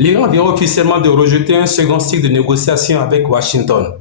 L'Iran vient officiellement de rejeter un second cycle de négociations avec Washington.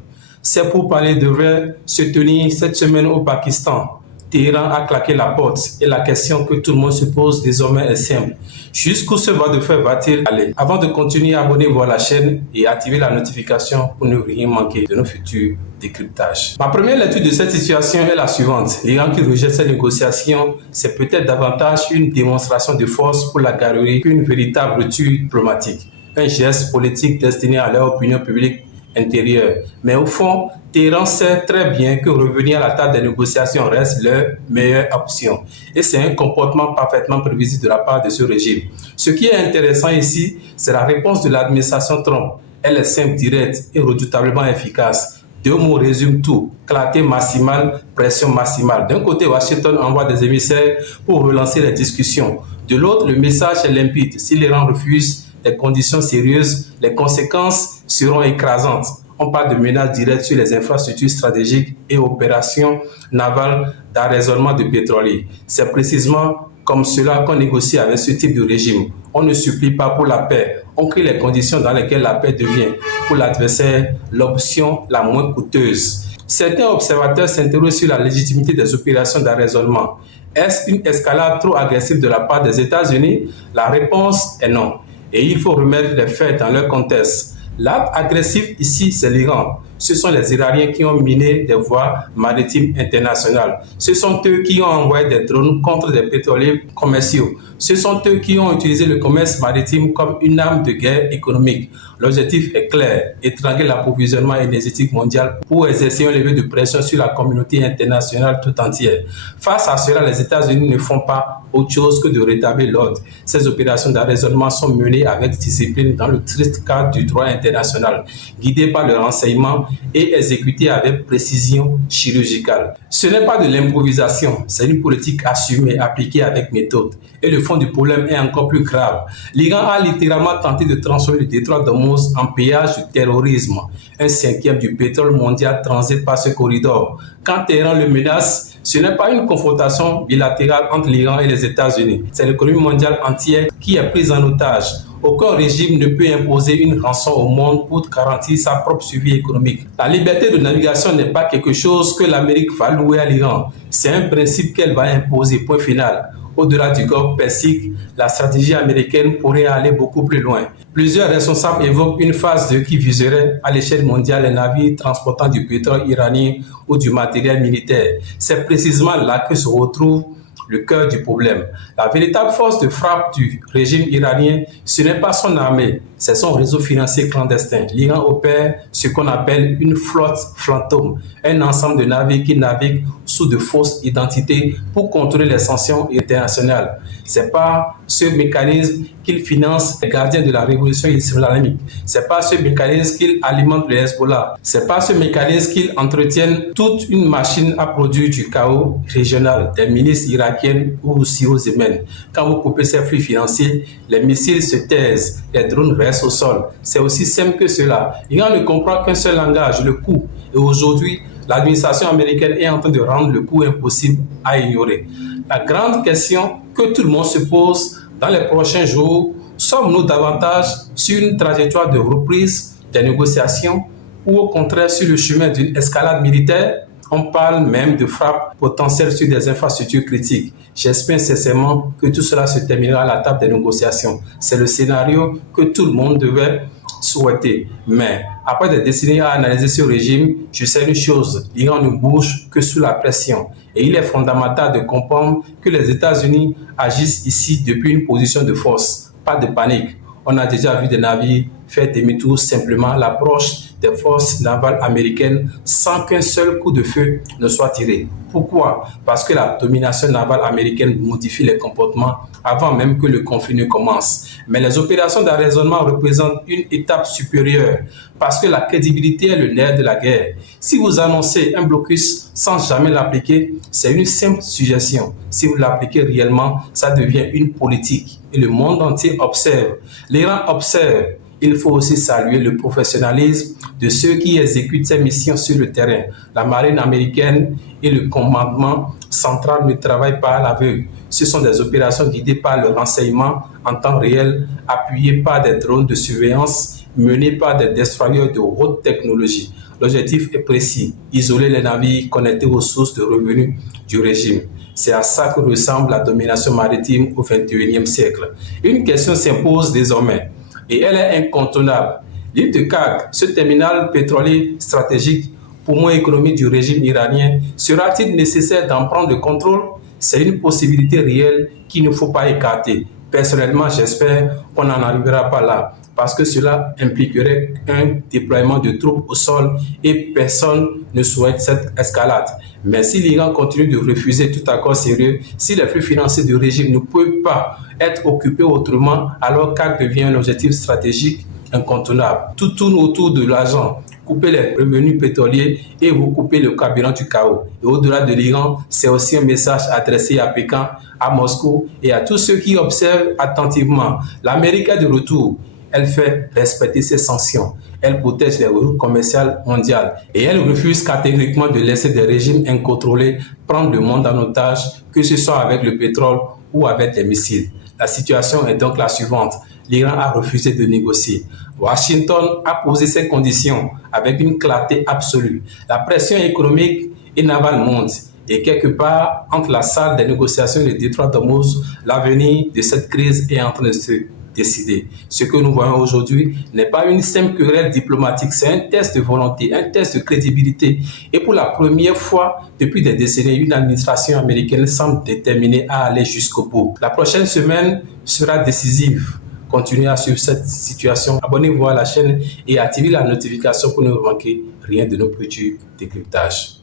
Ces pourparlers devraient se tenir cette semaine au Pakistan. Téhéran a claqué la porte et la question que tout le monde se pose désormais est simple. Jusqu'où ce va de fer va-t-il aller? Avant de continuer, abonnez-vous à la chaîne et activez la notification pour ne rien manquer de nos futurs décryptages. Ma première lecture de cette situation est la suivante. L'Iran qui rejette ces négociations, c'est peut-être davantage une démonstration de force pour la galerie qu'une véritable rupture diplomatique. Un geste politique destiné à leur opinion publique intérieure. Mais au fond, Téhéran sait très bien que revenir à la table des négociations reste leur meilleure option. Et c'est un comportement parfaitement prévisible de la part de ce régime. Ce qui est intéressant ici, c'est la réponse de l'administration Trump. Elle est simple, directe et redoutablement efficace. Deux mots résument tout. Clarté maximale, pression maximale. D'un côté, Washington envoie des émissaires pour relancer les discussions. De l'autre, le message est limpide. Si l'Iran refuse des conditions sérieuses, les conséquences seront écrasantes. On parle de menaces directes sur les infrastructures stratégiques et opérations navales d'arraisonnement de pétroliers. C'est précisément comme cela qu'on négocie avec ce type de régime. On ne supplie pas pour la paix, on crée les conditions dans lesquelles la paix devient, pour l'adversaire, l'option la moins coûteuse. Certains observateurs s'interrogent sur la légitimité des opérations d'arraisonnement. Est-ce une escalade trop agressive de la part des États-Unis? La réponse est non. Et il faut remettre les faits dans leur contexte. L'acte agressif ici, c'est l'Iran. Ce sont les Iraniens qui ont miné des voies maritimes internationales. Ce sont eux qui ont envoyé des drones contre des pétroliers commerciaux. Ce sont eux qui ont utilisé le commerce maritime comme une arme de guerre économique. L'objectif est clair, étrangler l'approvisionnement énergétique mondial pour exercer un levier de pression sur la communauté internationale tout entière. Face à cela, les États-Unis ne font pas autre chose que de rétablir l'ordre. Ces opérations d'arraisonnement sont menées avec discipline dans le triste cadre du droit international, guidées par le renseignement et exécutées avec précision chirurgicale. Ce n'est pas de l'improvisation, c'est une politique assumée, appliquée avec méthode. Et le fond du problème est encore plus grave. L'Iran a littéralement tenté de transformer le détroit d'Ormuz en péage du terrorisme. Un cinquième du pétrole mondial transite par ce corridor. Quand Téhéran le menace, ce n'est pas une confrontation bilatérale entre l'Iran et les États-Unis. C'est l'économie mondiale entière qui est prise en otage. Aucun régime ne peut imposer une rançon au monde pour garantir sa propre survie économique. La liberté de navigation n'est pas quelque chose que l'Amérique va louer à l'Iran. C'est un principe qu'elle va imposer, point final. Au-delà du Golfe Persique, la stratégie américaine pourrait aller beaucoup plus loin. Plusieurs responsables évoquent une phase 2 qui viserait à l'échelle mondiale les navires transportant du pétrole iranien ou du matériel militaire. C'est précisément là que se retrouve le cœur du problème. La véritable force de frappe du régime iranien, ce n'est pas son armée, c'est son réseau financier clandestin. L'Iran opère ce qu'on appelle une flotte fantôme, un ensemble de navires qui naviguent sous de fausses identités pour contrôler les sanctions internationales. C'est par ce mécanisme qu'il finance les gardiens de la révolution islamique. C'est par ce mécanisme qu'il alimente le Hezbollah. C'est par ce mécanisme qu'il entretiennent toute une machine à produire du chaos régional, des milices irakiennes ou aussi au Yémen. Quand vous coupez ces flux financiers, les missiles se taisent, les drones restent au sol. C'est aussi simple que cela. L'Iran ne comprend qu'un seul langage, le coût. Et aujourd'hui, l'administration américaine est en train de rendre le coût impossible à ignorer. La grande question que tout le monde se pose dans les prochains jours, sommes-nous davantage sur une trajectoire de reprise des négociations ou au contraire sur le chemin d'une escalade militaire? On parle même de frappes potentielles sur des infrastructures critiques. J'espère sincèrement que tout cela se terminera à la table des négociations. C'est le scénario que tout le monde devait souhaiter. Mais après des décennies à analyser ce régime, je sais une chose, l'Iran ne bouge que sous la pression. Et il est fondamental de comprendre que les États-Unis agissent ici depuis une position de force, pas de panique. On a déjà vu des navires faire demi-tour simplement à l'approche des forces navales américaines sans qu'un seul coup de feu ne soit tiré. Pourquoi? Parce que la domination navale américaine modifie les comportements avant même que le conflit ne commence. Mais les opérations d'arraisonnement représentent une étape supérieure parce que la crédibilité est le nerf de la guerre. Si vous annoncez un blocus sans jamais l'appliquer, c'est une simple suggestion. Si vous l'appliquez réellement, ça devient une politique et le monde entier observe. L'Iran observe. Il faut aussi saluer le professionnalisme de ceux qui exécutent ces missions sur le terrain. La marine américaine et le commandement central ne travaillent pas à l'aveugle. Ce sont des opérations guidées par le renseignement en temps réel, appuyées par des drones de surveillance menées par des destroyers de haute technologie. L'objectif est précis, isoler les navires connectés aux sources de revenus du régime. C'est à ça que ressemble la domination maritime au XXIe siècle. Une question s'impose désormais, et elle est incontournable. L'île de Kag, ce terminal pétrolier stratégique, poumon économique du régime iranien, sera-t-il nécessaire d'en prendre le contrôle? C'est une possibilité réelle qu'il ne faut pas écarter. Personnellement, j'espère qu'on n'en arrivera pas là, parce que cela impliquerait un déploiement de troupes au sol et personne ne souhaite cette escalade. Mais si l'Iran continue de refuser tout accord sérieux, si les flux financiers du régime ne peuvent pas être occupés autrement, alors CAC devient un objectif stratégique incontournable. Tout tourne autour de l'argent. Coupez les revenus pétroliers et vous coupez le carburant du chaos. Et au-delà de l'Iran, c'est aussi un message adressé à Pékin, à Moscou et à tous ceux qui observent attentivement. L'Amérique est de retour. Elle fait respecter ses sanctions. Elle protège les routes commerciales mondiales. Et elle refuse catégoriquement de laisser des régimes incontrôlés prendre le monde en otage, que ce soit avec le pétrole ou avec les missiles. La situation est donc la suivante. L'Iran a refusé de négocier. Washington a posé ses conditions avec une clarté absolue. La pression économique et navale monte. Et quelque part, entre la salle des négociations et le détroit d'Ormuz, l'avenir de cette crise est en train de se décider. Ce que nous voyons aujourd'hui n'est pas une simple querelle diplomatique, c'est un test de volonté, un test de crédibilité. Et pour la première fois depuis des décennies, une administration américaine semble déterminée à aller jusqu'au bout. La prochaine semaine sera décisive. Continuez à suivre cette situation. Abonnez-vous à la chaîne et activez la notification pour ne manquer rien de nos petits décryptages.